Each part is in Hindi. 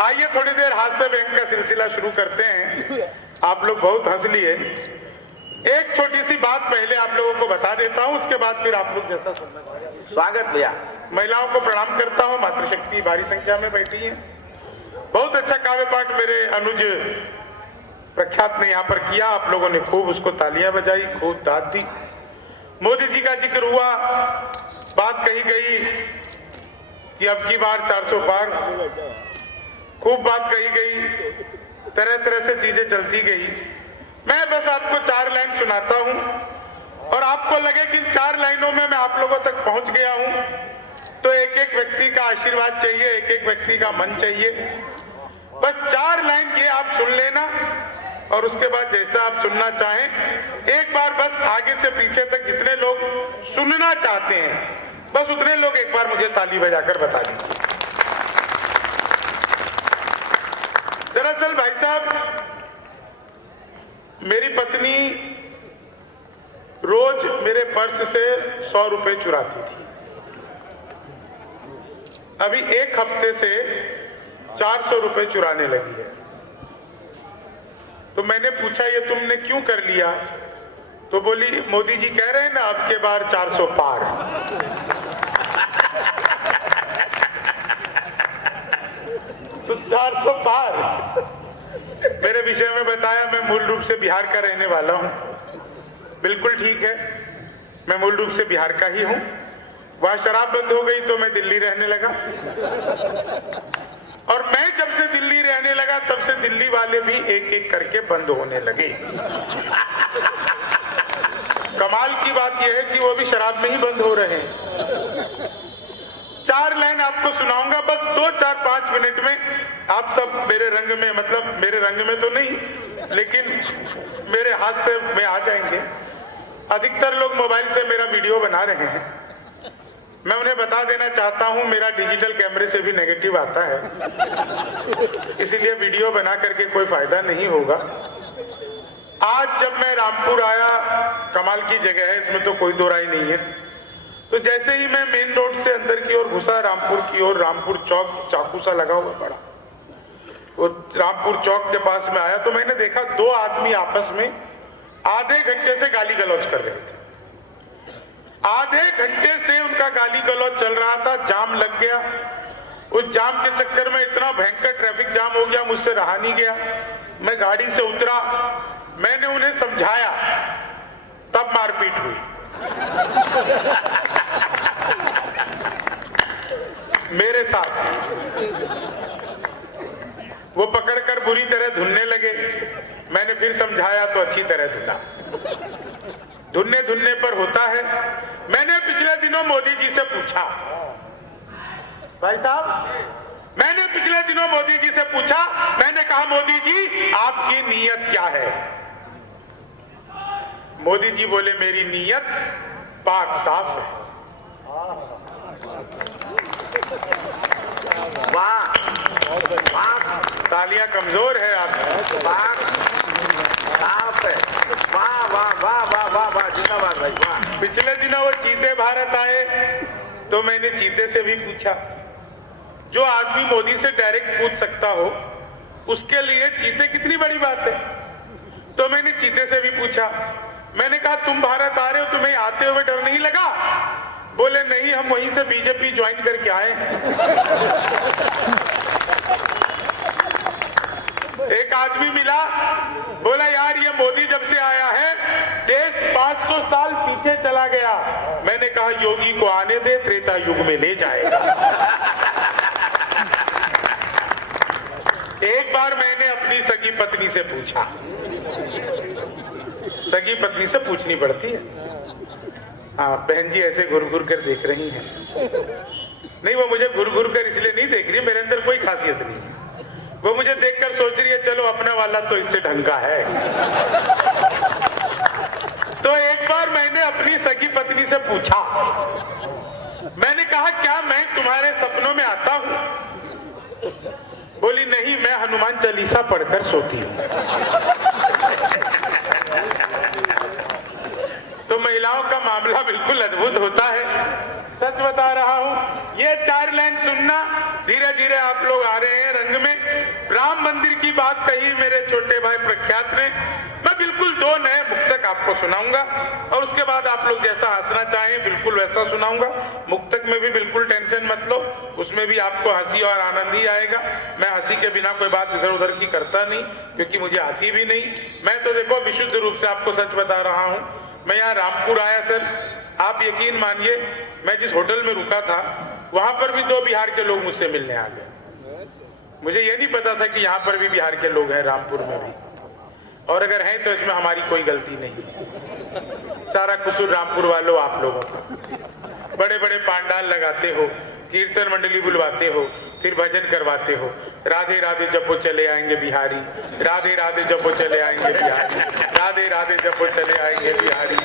आइए थोड़ी देर हास्य व्यंग का सिलसिला शुरू करते हैं। आप लोग बहुत हंस लिए। एक छोटी सी बात पहले आप लोगों को बता देता हूं, उसके बाद फिर आप लोग जैसा सुनना चाहिए। स्वागत भैया। महिलाओं को प्रणाम करता हूं, मातृशक्ति भारी संख्या में बैठी है। बहुत अच्छा काव्य पाठ मेरे अनुज प्रख्यात ने यहाँ पर किया। आप लोगों ने खूब उसको तालियां बजाई, खूब दाद दी। मोदी जी का जिक्र हुआ, बात कही गई कि अब की बार 400 पार, खूब बात कही गई, तरह तरह से चीजें चलती गई। मैं बस आपको 4 लाइन सुनाता हूं और आपको लगे कि इन 4 लाइनों में मैं आप लोगों तक पहुंच गया हूं, तो एक एक व्यक्ति का आशीर्वाद चाहिए, एक एक व्यक्ति का मन चाहिए। बस 4 लाइन ये आप सुन लेना और उसके बाद जैसा आप सुनना चाहें, एक बार बस आगे से पीछे तक जितने लोग सुनना चाहते हैं, बस उतने लोग एक बार मुझे ताली बजाकर बता दीजिए। दरअसल भाई साहब, मेरी पत्नी रोज मेरे पर्स से 100 रुपए चुराती थी। अभी 1 हफ्ते से 400 रुपए चुराने लगी है। तो मैंने पूछा ये तुमने क्यों कर लिया? तो बोली मोदी जी कह रहे हैं ना अब के बार 400 पार। तो 400 पार। मेरे विषय में बताया मैं मूल रूप से बिहार का रहने वाला हूं। बिल्कुल ठीक है, मैं मूल रूप से बिहार का ही हूं। वहां शराब बंद हो गई तो मैं दिल्ली रहने लगा, और मैं जब से दिल्ली रहने लगा तब से दिल्ली वाले भी एक एक करके बंद होने लगे। कमाल की बात यह है कि वो भी शराब में ही बंद हो रहे हैं। 4 लाइन आपको सुनाऊंगा, बस 2-4-5 मिनट में आप सब मेरे रंग में, मतलब मेरे रंग में तो नहीं, लेकिन मेरे हाथ से में आ जाएंगे। अधिकतर लोग मोबाइल से मेरा वीडियो बना रहे हैं। मैं उन्हें बता देना चाहता हूं मेरा डिजिटल कैमरे से भी नेगेटिव आता है, इसीलिए वीडियो बना करके कोई फायदा नहीं होगा। आज जब मैं रामपुर आया, कमाल की जगह है, इसमें तो कोई दो राय नहीं है। तो जैसे ही मैं मेन रोड से अंदर की ओर घुसा, रामपुर की ओर, रामपुर चौक चाकू सा लगा हुआ बड़ा, वो रामपुर चौक के पास में आया तो मैंने देखा 2 आदमी आपस में आधे घंटे से गाली गलौज कर रहे थे। आधे घंटे से उनका गाली गलौज चल रहा था, जाम लग गया। उस जाम के चक्कर में इतना भयंकर ट्रैफिक जाम हो गया, मुझसे रहा नहीं गया। मैं गाड़ी से उतरा, मैंने उन्हें समझाया, तब मारपीट हुई। मेरे साथ वो पकड़कर बुरी तरह धुनने लगे। मैंने फिर समझाया तो अच्छी तरह धुना। धुनने धुनने पर होता है। मैंने पिछले दिनों मोदी जी से पूछा, भाई साहब, मैंने पिछले दिनों मोदी जी से पूछा, मैंने कहा मोदी जी आपकी नीयत क्या है? मोदी जी बोले मेरी नीयत पाक साफ है। वाह वाह, तालियां कमजोर है आप। पाक साफ है। वाह वाह वाह वाह वाह वाह, जिंदाबाद भाई वाह। पिछले दिनों वो चीते भारत आए तो मैंने चीते से भी पूछा। जो आदमी मोदी से डायरेक्ट पूछ सकता हो उसके लिए चीते कितनी बड़ी बात है। तो मैंने चीते से भी पूछा। मैंने कहा तुम भारत आ रहे हो, तुम्हें आते हुए डर नहीं लगा? बोले नहीं, हम वहीं से बीजेपी ज्वाइन करके आए। एक आदमी मिला, बोला यार ये मोदी जब से आया है देश 500 साल पीछे चला गया। मैंने कहा योगी को आने दे, त्रेता युग में ले जाएगा। एक बार मैंने अपनी सगी पत्नी से पूछा, सगी पत्नी से पूछनी पड़ती है। हाँ बहन जी ऐसे घुर घुर कर देख रही हैं। नहीं, वो मुझे घुर घुर कर इसलिए नहीं देख रही, मेरे अंदर कोई खासियत नहीं। वो मुझे देखकर सोच रही है चलो अपना वाला तो इससे ढंग का है। तो एक बार मैंने अपनी सगी पत्नी से पूछा, मैंने कहा क्या मैं तुम्हारे सपनों में आता हूं? बोली नहीं, मैं हनुमान चालीसा पढ़कर सोती हूं। तो महिलाओं का मामला बिल्कुल अद्भुत होता है। सच बता रहा हूं, ये 4 लाइन सुनना, धीरे धीरे आप लोग आ रहे हैं रंग में। राम मंदिर की बात कही मेरे छोटे भाई प्रख्यात ने, मैं बिल्कुल 2 नए मुक्तक आपको सुनाऊंगा और उसके बाद आप लोग जैसा हंसना चाहें बिल्कुल वैसा सुनाऊंगा। मुक्तक में भी बिल्कुल टेंशन मत लो, उसमें भी आपको हंसी और आनंद ही आएगा। मैं हंसी के बिना कोई बात इधर उधर की करता नहीं, क्योंकि मुझे आती भी नहीं। मैं तो देखो विशुद्ध रूप से आपको सच बता रहा हूं। मैं यहाँ रामपुर आया सर, आप यकीन मानिए, मैं जिस होटल में रुका था वहां पर भी 2 बिहार के लोग मुझसे मिलने आ गए। मुझे ये नहीं पता था कि यहाँ पर भी बिहार के लोग हैं, रामपुर में भी, और अगर हैं तो इसमें हमारी कोई गलती नहीं। सारा कसूर रामपुर वालों आप लोगों का। बड़े बड़े पांडाल लगाते हो, कीर्तन मंडली बुलवाते हो, फिर भजन करवाते हो, राधे राधे जपो चले आएंगे बिहारी, राधे राधे जपो चले आएंगे बिहारी, राधे राधे जपो चले आएंगे बिहारी।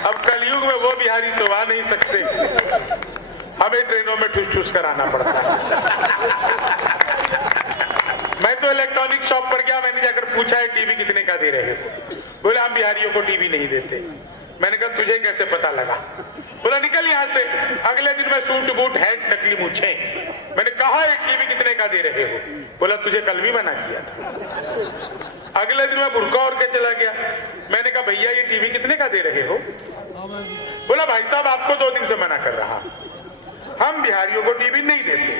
अब कलयुग में वो बिहारी तो आ नहीं सकते, हमें ट्रेनों में ठुस ठुस कराना पड़ता है। मैं तो इलेक्ट्रॉनिक शॉप पर गया, मैंने जाकर पूछा है टीवी कितने का दे रहे हो? बोले हम बिहारियों को टीवी नहीं देते। मैंने कहा तुझे कैसे पता लगा? बोला निकल यहाँ से। अगले दिन मैं सूट बूट हैट नकली मूछे। मैंने कहा एक टीवी कितने का दे रहे हो? बोला तुझे कल भी मना किया था। अगले दिन मैं बुर्का और के चला गया। मैंने कहा भैया ये टीवी कितने का दे रहे हो? बोला भाई साहब आपको 2 दिन से मना कर रहा, हम बिहारियों को टीवी नहीं देते।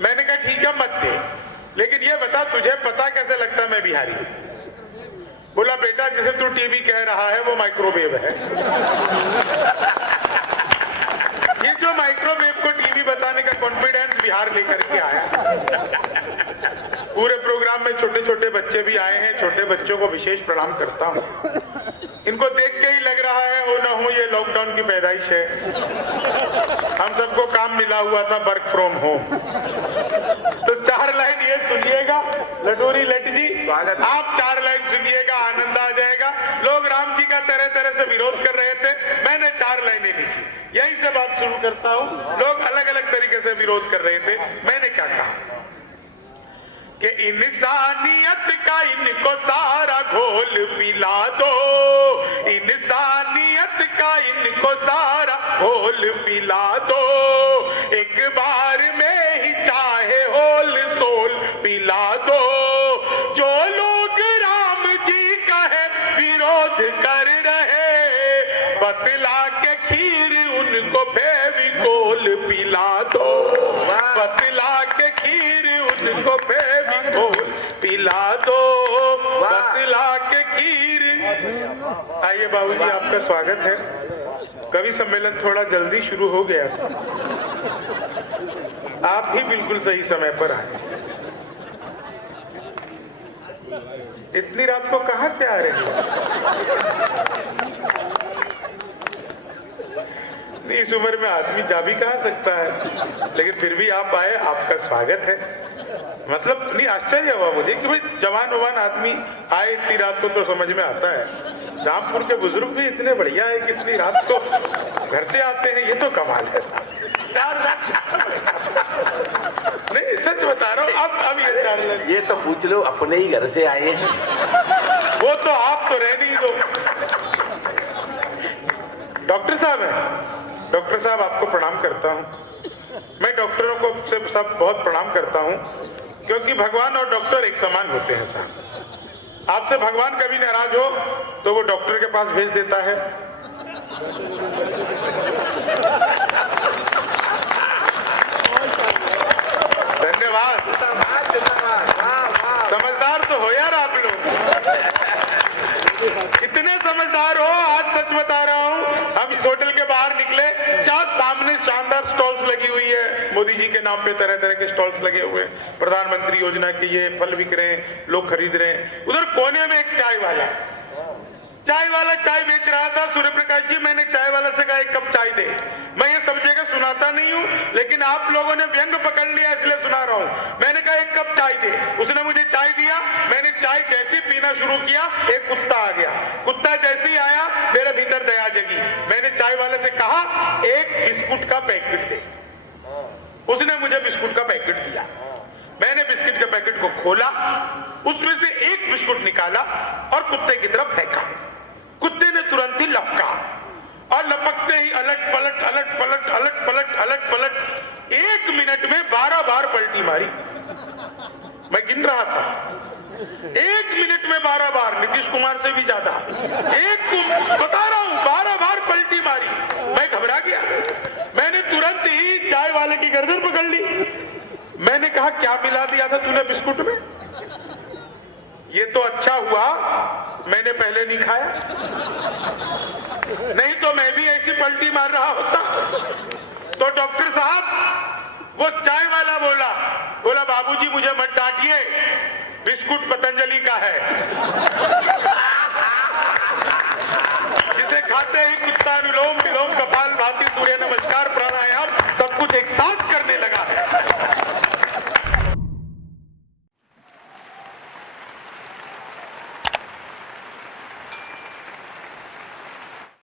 मैंने कहा ठीक है मत दे, लेकिन ये बता तुझे पता कैसे लगता मैं बिहारी? बोला बेटा जिसे तू टीवी कह रहा है वो माइक्रोवेव है। ये जो माइक्रोवेव को टीवी बताने का कॉन्फिडेंस बिहार लेकर के आया। पूरे प्रोग्राम में छोटे छोटे बच्चे भी आए हैं, छोटे बच्चों को विशेष प्रणाम करता हूँ। इनको देख के ही लग रहा है हो ना हो ये लॉकडाउन की पैदाइश है। हम सबको काम मिला हुआ था वर्क फ्रॉम होम। तो 4 लाइन ये सुनिएगा लटोरी लट जी, आप 4 लाइन सुनिएगा, आनंद आ जाएगा। लोग राम जी का तरह तरह से विरोध कर रहे थे, मैंने 4 लाइनें लिखी। यहीं से बात शुरू करता हूँ। लोग अलग अलग तरीके से विरोध कर रहे थे, मैंने क्या कहा कि इंसानियत का इनको सारा घोल पिला दो, इंसानियत का इनको सारा घोल पिला दो, एक बार में ही चाहे होल सोल पिला दो। जो लोग राम जी का है विरोध कर रहे, बतला के खीर उनको फेविकोल पिला दो, बतला के खीर उनको फेविकोल पिला दो, बतला के खीर। आइए बाबूजी आपका स्वागत है। कवि सम्मेलन थोड़ा जल्दी शुरू हो गया था, आप ही बिल्कुल सही समय पर आए। इतनी रात को कहां से आ रहे हैं? इस उम्र में आदमी जा भी कहा सकता है, लेकिन फिर भी आप आए, आपका स्वागत है। मतलब नहीं आश्चर्य हुआ मुझे कि भाई जवान ववान आदमी आए इतनी रात को, तो समझ में आता है। रामपुर के बुजुर्ग भी इतने बढ़िया है कि इतनी रात को घर से आते हैं, ये तो कमाल है साहब। नहीं सच बता रहा हूँ। अब ये 4 लाइन ये तो पूछ लो, अपने ही घर से आए हैं। वो तो आप तो रहने ही दो। डॉक्टर साहब हैं, डॉक्टर साहब आपको प्रणाम करता हूँ। मैं डॉक्टरों को सब बहुत प्रणाम करता हूँ, क्योंकि भगवान और डॉक्टर एक समान होते हैं साहब। आपसे भगवान कभी नाराज हो तो वो डॉक्टर के पास भेज देता है। धन्यवाद, समझदार तो हो यार आप लोग, इतने समझदार हो। आज सच बता रहा हूँ, हम इस होटल के बाहर निकले, क्या सामने शानदार स्टॉल्स लगी हुई है, मोदी जी के नाम पे तरह तरह के स्टॉल्स लगे हुए हैं, प्रधानमंत्री योजना के ये फल बिक रहे हैं, लोग खरीद रहे हैं। उधर कोने में एक चाय वाला चाय बेच रहा था। सूर्य प्रकाश जी, मैंने चाय वाला से कहा 1 कप चाय दे। मैं ये सब जगह सुनाता नहीं हूँ, लेकिन आप लोगों ने व्यंग पकड़ लिया इसलिए सुना रहा हूँ। मैंने कहा 1 कप चाय दे, उसने मुझे चाय दिया। मैंने चाय जैसे पीना शुरू किया, एक कुत्ता आ गया। कुत्ता जैसे ही आया, मेरे भीतर दया जगी। मैंने चाय वाले से कहा 1 बिस्कुट का पैकेट दे। उसने मुझे बिस्कुट का पैकेट दिया। मैंने बिस्किट के पैकेट को खोला, उसमें से 1 बिस्कुट निकाला और कुत्ते की तरफ फेंका। कुत्ते ने तुरंत ही लपका और और लपकते ही अलट पलट अलट पलट अलट पलट अलट पलट 1 मिनट में 12 बार पलटी मारी। मैं गिन रहा था, 1 मिनट में 12 बार, नीतीश कुमार से भी ज्यादा। बता रहा हूं 12 बार पलटी मारी। मैं घबरा गया, मैंने तुरंत ही चाय वाले की गर्दन पकड़ ली। मैंने कहा क्या मिला दिया था तूने बिस्कुट में? ये तो अच्छा हुआ मैंने पहले नहीं खाया, नहीं तो मैं भी ऐसी पलटी मार रहा होता। तो डॉक्टर साहब, वो चाय वाला बोला बाबूजी मुझे मत डांटिए, बिस्कुट पतंजलि का है, जिसे खाते ही कुत्ता अनुलोम विलोम कपाल